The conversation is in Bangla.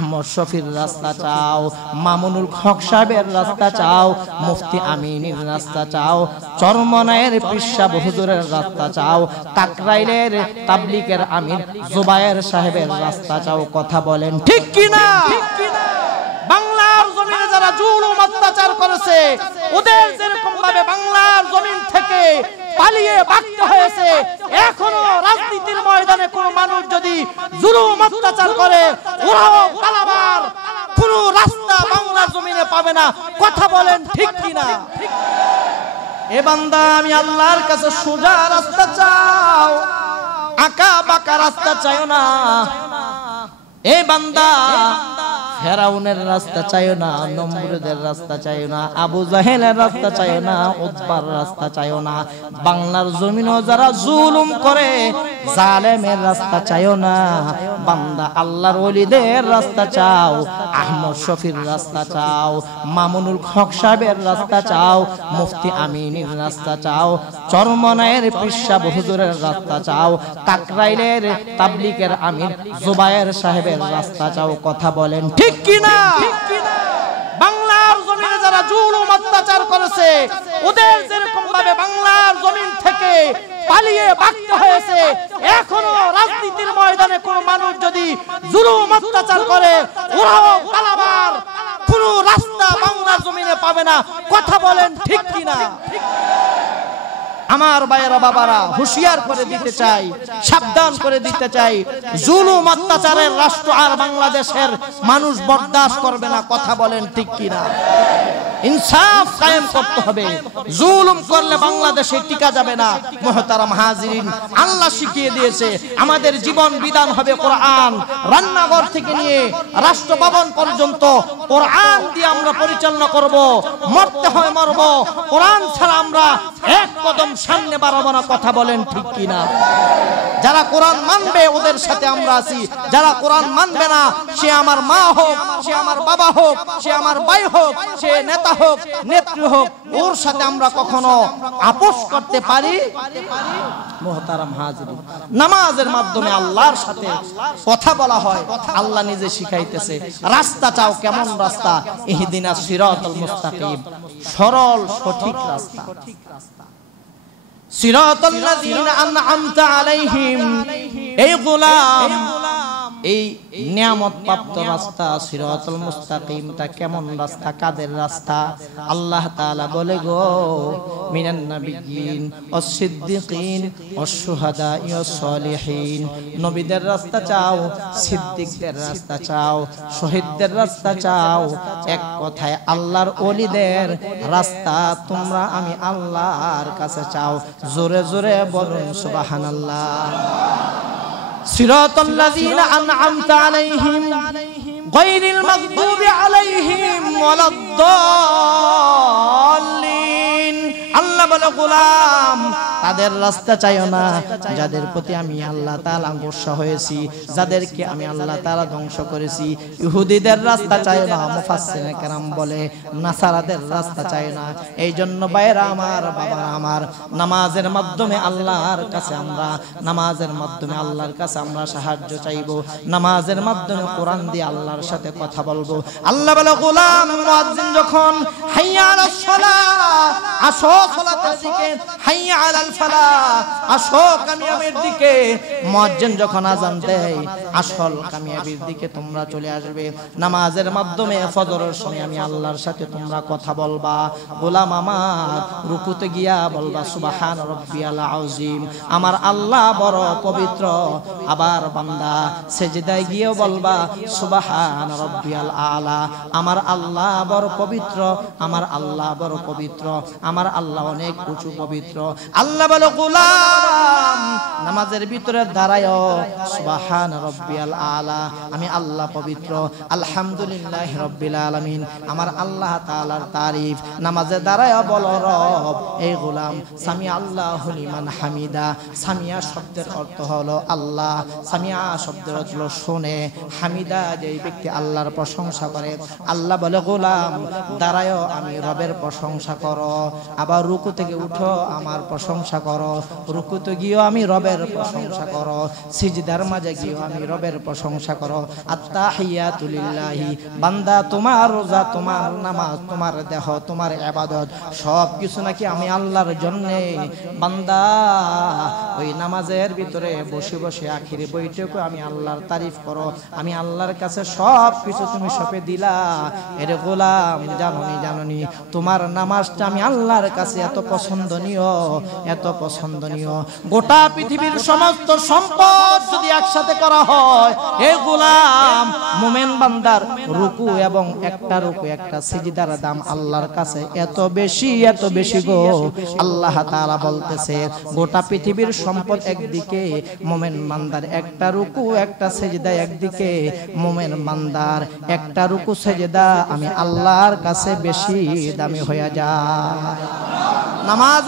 আহমদ শফির রাস্তা চাও, মামুনুল হক সাহেবের রাস্তা চাও, মুফতি আমিনের রাস্তা চাও, চরমনায়ের পিসাব হুজুরের রাস্তা চাও, কাকরাইলের তাবলিগের আমির জুবায়ের সাহেবের রাস্তা চাও। কথা বলেন ঠিক কি না? বাংলার জমিনে যারা জুলুম অত্যাচার করেছে ওদের যেরকম ভাবে বাংলার জমিন থেকে পালিয়ে ভাগতে হয়েছে, এখনো রাজনীতির ময়দানে কোন মানুষ যদি জুলুম অত্যাচার করে ওরাও পালাবার কোন রাস্তা বাংলার জমিনে পাবে না। কথা বলেন ঠিক কি না? এ বান্দা, আমি আল্লাহর কাছে সোজা রাস্তা চাও, আঁকা বাঁকা রাস্তা চাইও না। এ বান্দা, ফেরাউনের রাস্তা চাইও না, নমরুদের রাস্তা চাইও না, আবু জাহেলের রাস্তা চাইও না, উতবার রাস্তা চাইও না। বাংলার জমিনও যারা জুলুম করে জালেমের রাস্তা চাইও না। বান্দা, আল্লাহর ওলিদের রাস্তা চাও, আহমদ শফির রাস্তা চাও, মামুনুল হক সাহেবের রাস্তা চাও, মুফতি আমিনের রাস্তা চাও, চরমনায়ের পিসাব হুজুরের রাস্তা চাও, কাকরাইলের তাবলিগের আমির জুবায়ের সাহেবের রাস্তা চাও। কথা বলেন ঠিক কি না? বাংলার জমিনে যারা জুলুম অত্যাচার করেছে ওদের যেরকম ভাবে বাংলার জমিন থেকে পালিয়ে ভাগতে হয়েছে, এখনো রাজনীতির ময়দানে কোন মানুষ যদি জুলুম অত্যাচার করে ওরাও পালাবার কোন রাস্তা বাংলার জমিনে পাবে না। কথা বলেন ঠিক কি না? আমার ভাইয়েরা, বাবারা, হুঁশিয়ার করে দিতে চাই, সাবধান করে দিতে চাই, জুলুম অত্যাচারের রাষ্ট্র আর বাংলাদেশের মানুষ বরদাস্ত করবে না। কথা বলেন ঠিক কিনা? ইনসাফ কায়েম করতে হবে। জুলুম করলে বাংলাদেশে টিকা যাবে না। মুহতারাম হাজিরিন, আল্লাহ শিখিয়ে দিয়েছে আমাদের জীবন বিধান হবে কোরআন। রান্নাঘর থেকে নিয়ে রাষ্ট্রভবন পর্যন্ত কোরআন দিয়ে আমরা পরিচালনা করব। মরতে হয় মরব, কোরআন ছাড়া আমরা এক কদম সামনে বাড়াবো না। কথা বলেন ঠিক কিনা? যারা কোরআন মানবে ওদের সাথে আমরা আছি, যারা কোরআন মানবে না, সে আমার মা হোক, সে আমার বাবা হোক, সে আমার ভাই হোক, সে নেতা হোক, নেত্রী হোক, ওর সাথে আমরা কখনো আপোষ করতে পারি? মুহতারাম হাজিরিন, নামাজের মাধ্যমে আল্লাহর সাথে কথা বলা হয়। আল্লাহ নিজে শিখাইতেছে রাস্তা চাও, কেমন রাস্তা? ইহদিনাস সিরাতাল মুস্তাকিম, সরল সঠিক রাস্তা। সিরাতাল লাযিনা আন'আমতা আলাইহিম, এই গোলাম, এই নিয়ামত প্রাপ্ত রাস্তা সিরাতুল মুস্তাকিমটা কেমন রাস্তা? কাদের রাস্তা? আল্লাহ তাআলা বলে গো, মিনান নাবিয়্যিন ওয়াস সিদ্দিকিন ওয়াস শুহাদাই ওয়াস সালিহিন। নবীদের রাস্তা চাও, সিদ্দিকদের রাস্তা চাও, শহীদদের রাস্তা চাও, এক কথায় আল্লাহর ওলিদের রাস্তা তোমরা আমি আল্লাহর কাছে চাও। জোরে জোরে বলুন সুবহানাল্লাহ। সিরাতাল লাযিনা আন'আমতা আলাইহিম গায়রিল মাগদুবি আলাইহিম ওয়ালাদ-দাল্লিন। আল্লাহ বলে, গোলাম, তাদের রাস্তা চাইও না যাদের প্রতি আমি আল্লাহ তাআলা গোসা হয়েছি, যাদেরকে আমি আল্লাহ তাআলা ধ্বংস করেছি। ইহুদিদের রাস্তা চাইও না, মুফাসসিরিনে কেরাম বলে নাসারাদের রাস্তা চাইও না। এই জন্য ভাইরা আমার, বাবারা আমার, নামাজের মাধ্যমে আল্লাহর কাছে আমরা, নামাজের মাধ্যমে আল্লাহর কাছে আমরা সাহায্য চাইবো। নামাজের মাধ্যমে কোরআন দিয়ে আল্লাহর সাথে কথা বলবো। আল্লাহ বলে, গোলাম, মুয়াজ্জিন যখন হাইয়া আলাস সালাহ, আসো সালাতের দিকে, হাইয়া আলাল ফালাহ, আসো কামিয়াবির দিকে। মুয়াজ্জিন যখন আযান দেয়, আসল কামিয়াবির দিকে তোমরা চলে আসবে। নামাজের মাধ্যমে ফজরের সময় আমি আল্লাহর সাথে তোমরা কথা বলবা। গোলাম আমার, রুকুতে গিয়া বলবা সুবহান রাব্বিয়াল আযীম, আমার আল্লাহ বড় পবিত্র। আবার বান্দা সেজদায় গিয়েও বলবা সুবহান রাব্বিয়াল আলা, আমার আল্লাহ বড় পবিত্র, আমার আল্লাহ বড় পবিত্র, আমার আল্লাহ অনেক উঁচু পবিত্র। আল্লাহ বলে, গোলাম, নামাজের ভিতরে দাঁড়ায়ও সুবহান রাব্বিয়াল আলা, আমি আল্লাহ পবিত্র, আলহামদুলিল্লাহি রাব্বিল আলামিন, আমার আল্লাহ তাআলার তারিফ। নামাজে দাঁড়ায়ও বলো রব, এই গোলাম, সামি আল্লাহু লিমান হামিদা। সামিয়া শব্দের অর্থ হলো আল্লাহ, সামিয়া শব্দের অর্থ হলো শুনে, হামিদা যেই ব্যক্তি আল্লাহর প্রশংসা করে। আল্লাহ বলে, গোলাম, দাঁড়ায়ও আমি রবের প্রশংসা করো। আবার রুকুতে থেকে উঠো আমার প্রশংসা করো, রুকুতে গিয়েও আমি রবের প্রশংসা করো, সিজদার মাঝে গিয়েও আমি রবের প্রশংসা করো। আত্তাহিয়াতু লিল্লাহি, বান্দা তোমার রোজা, তোমার নামাজ, তোমার দেহ, তোমার ইবাদত সব কিছু নাকি আমি আল্লাহর জন্য। বান্দা ওই নামাজের ভিতরে বসে বসে আখিরে বৈঠকে আমি আল্লাহর তারিফ করো, আমি আল্লাহর কাছে সব কিছু তুমি সঁপে দিলা। এর গোলাম জাননি তোমার নামাজটা আমি আল্লাহর কাছে এত পছন্দনীয়, এত পছন্দনীয়। গোটা পৃথিবীর সমস্ত সম্পদ যদি একসাথে করা হয়, এ গোলাম মুমিন বান্দার রুকু এবং একটা রুকু একটা সিজদার দাম আল্লাহর কাছে এত বেশি, এত বেশি গো। আল্লাহ তাআলা বলতেছে গোটা পৃথিবীর সম্পদ একদিকে, মুমিন বান্দার একটা রুকু একটা সিজদা একদিকে, মুমিন বান্দার একটা রুকু সিজদা আমি আল্লাহর কাছে বেশি দামি হয়ে যায়। নামাজ